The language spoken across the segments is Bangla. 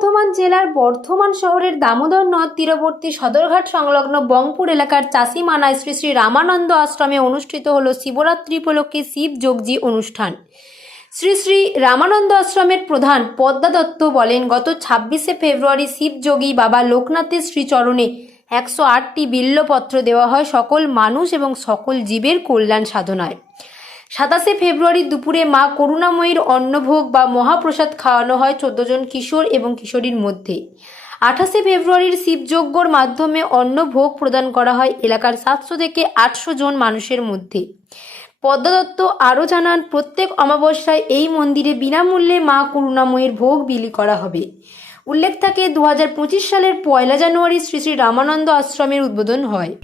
বর্ধমান জেলার বর্ধমান শহরের দামোদর নদ তীরবর্তী সদরঘাট সংলগ্ন বংপুর এলাকার চাষিমানায় শ্রী শ্রী রামানন্দ আশ্রমে অনুষ্ঠিত হল শিবরাত্রি উপলক্ষে শিব যোগজি অনুষ্ঠান। শ্রী শ্রী রামানন্দ আশ্রমের প্রধান পদ্মা দত্ত বলেন, গত 26শে ফেব্রুয়ারি শিবযোগী বাবা লোকনাথের শ্রীচরণে 108টি বিল্লপত্র দেওয়া হয় সকল মানুষ এবং সকল জীবের কল্যাণ সাধনায়। 27শে ফেব্রুয়ারি দুপুরে মা করুণাময়ীর অন্নভোগ বা মহাপ্রসাদ খাওয়ানো হয় 14 জন কিশোর এবং কিশোরীর মধ্যে। 28শে ফেব্রুয়ারির শিবযজ্ঞর মাধ্যমে অন্নভোগ প্রদান করা হয় এলাকার 700 থেকে 800 জন মানুষের মধ্যে। পদ্মা দত্ত আরও জানান, প্রত্যেক অমাবস্যায় এই মন্দিরে বিনামূল্যে মা করুণাময়ীর ভোগ বিলি করা হবে। উল্লেখ থাকে 2025 সালের 1 জানুয়ারি শ্রী শ্রী রামানন্দ আশ্রমের উদ্বোধন হয়।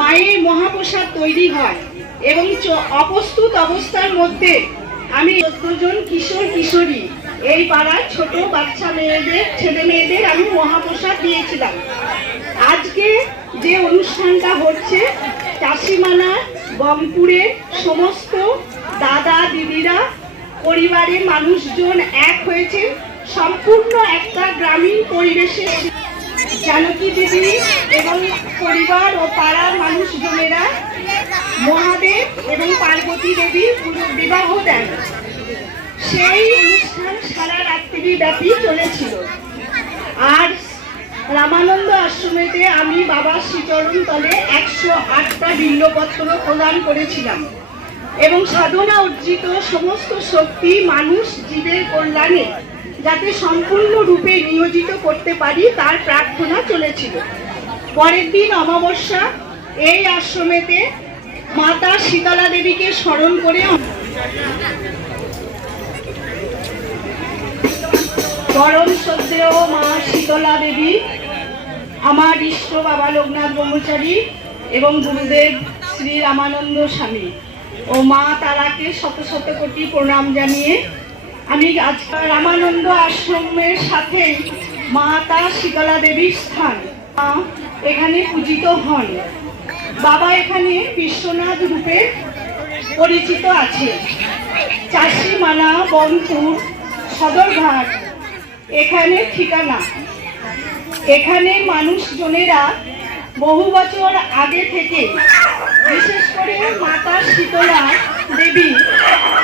মায়ের মহাপ্রসাদ তৈরি হয় এবং অপ্রস্তুত অবস্থার মধ্যে আমি 14 জন কিশোর কিশোরী এই পাড়ার ছোট বাচ্চা ছেলে মেয়েদের আমি মহাপ্রসাদ দিয়েছিলাম। আজকে যে অনুষ্ঠানটা হচ্ছে, চাষিমানা বংপুরের সমস্ত দাদা দিদিরা পরিবারের মানুষজন এক হয়েছে সম্পূর্ণ একটা গ্রামীণ পরিবেশে। জানকী দিদি এবং পরিবার ও পাড়ার মানুষজনেরা মহাদেব এবং পার্বতী দেবী বিবাহ দেন। সেই অনুষ্ঠান সারা রাত্রি ব্যাপী চলেছিল। আর রামানন্দ আশ্রমেতে আমি বাবার শ্রীচরণ তলে 108টা বিল্লপত্র প্রদান করেছিলাম এবং সাধনা অর্জিত সমস্ত শক্তি মানুষ জীবের কল্যাণে যাতে সম্পূর্ণরূপে নিয়োজিত করতে পারি তার প্রার্থনা চলেছিল। পরের দিন অমাবস্যা এই আশ্রমেতে মাতা শীতলা দেবীকে স্মরণ করে পরম শ্রদ্ধেয় মা শীতলা দেবী, আমার ইষ্ট বাবা লোকনাথ ব্রহ্মচারী এবং গুরুদেব শ্রী রামানন্দ স্বামী ও মা তারাকে শত শত কোটি প্রণাম জানিয়ে আমি আজকে রামানন্দ আশ্রমের সাথে মাতা শীতলা দেবীর স্থান এখানে পূজিত হন। বাবা এখানে বিশ্বনাথ রূপে পরিচিত আছে। চাষিমানা বংপুর সদরঘাট এখানে ঠিকানা। এখানে মানুষজনেরা বহু বছর আগে থেকে, বিশেষ করে মাতা শীতলা দেবী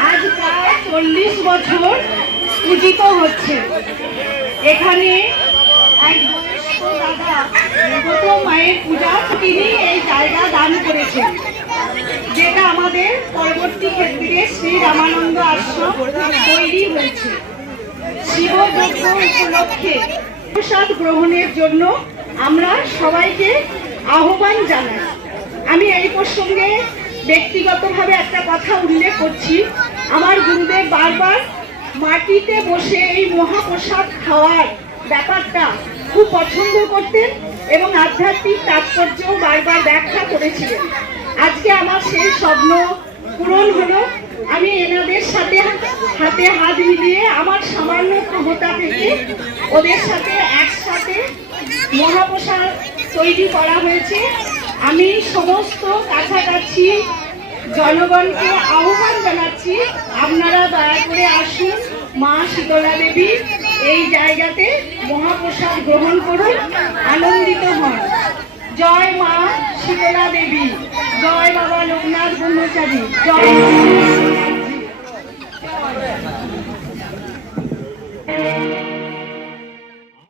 আজ প্রায় 40 বছর পূজিত হচ্ছে। এখানে এক বয়স্ক দাদা প্রথম মায়ের পূজা তিনি এই জায়গা দান করেছেন, যেটা আমাদের পরবর্তী ক্ষেত্রে শ্রী রামানন্দ আশ্রম তৈরি হয়েছে। শিবযজ্ঞ উপলক্ষে প্রসাদ গ্রহণের জন্য আমরা সবাইকে আহ্বান জানাই। আমি এই প্রসঙ্গে ব্যক্তিগতভাবে একটা কথা উল্লেখ করছি। আমার গুরুদেব বারবার মাটিতে বসে এই মহাপ্রসাদ খাওয়ার ব্যাপারটা খুব পছন্দ করতেন এবং আধ্যাত্মিক তাৎপর্যও বারবার ব্যাখ্যা করেছিলেন। আজকে আমার সেই স্বপ্ন পূরণ হলো। আমি এনাদের সাথে হাতে হাত মিলিয়ে আমার সামান্য ক্ষমতা থেকে ওদের সাথে একসাথে মহাপ্রসাদ তৈরি করা হয়েছে। আমি সমস্ত কাছাকাছি জনগণকে আহ্বান জানাচ্ছি, আপনারা দয়া করে আসুন, মা শীতলা দেবী এই জায়গাতে মহাপ্রসাদ গ্রহণ করুন, আনন্দিত হন। জয় মা শীতলা দেবী, জয় বাবা লোকনাথ ব্রহ্মচারী, জয়।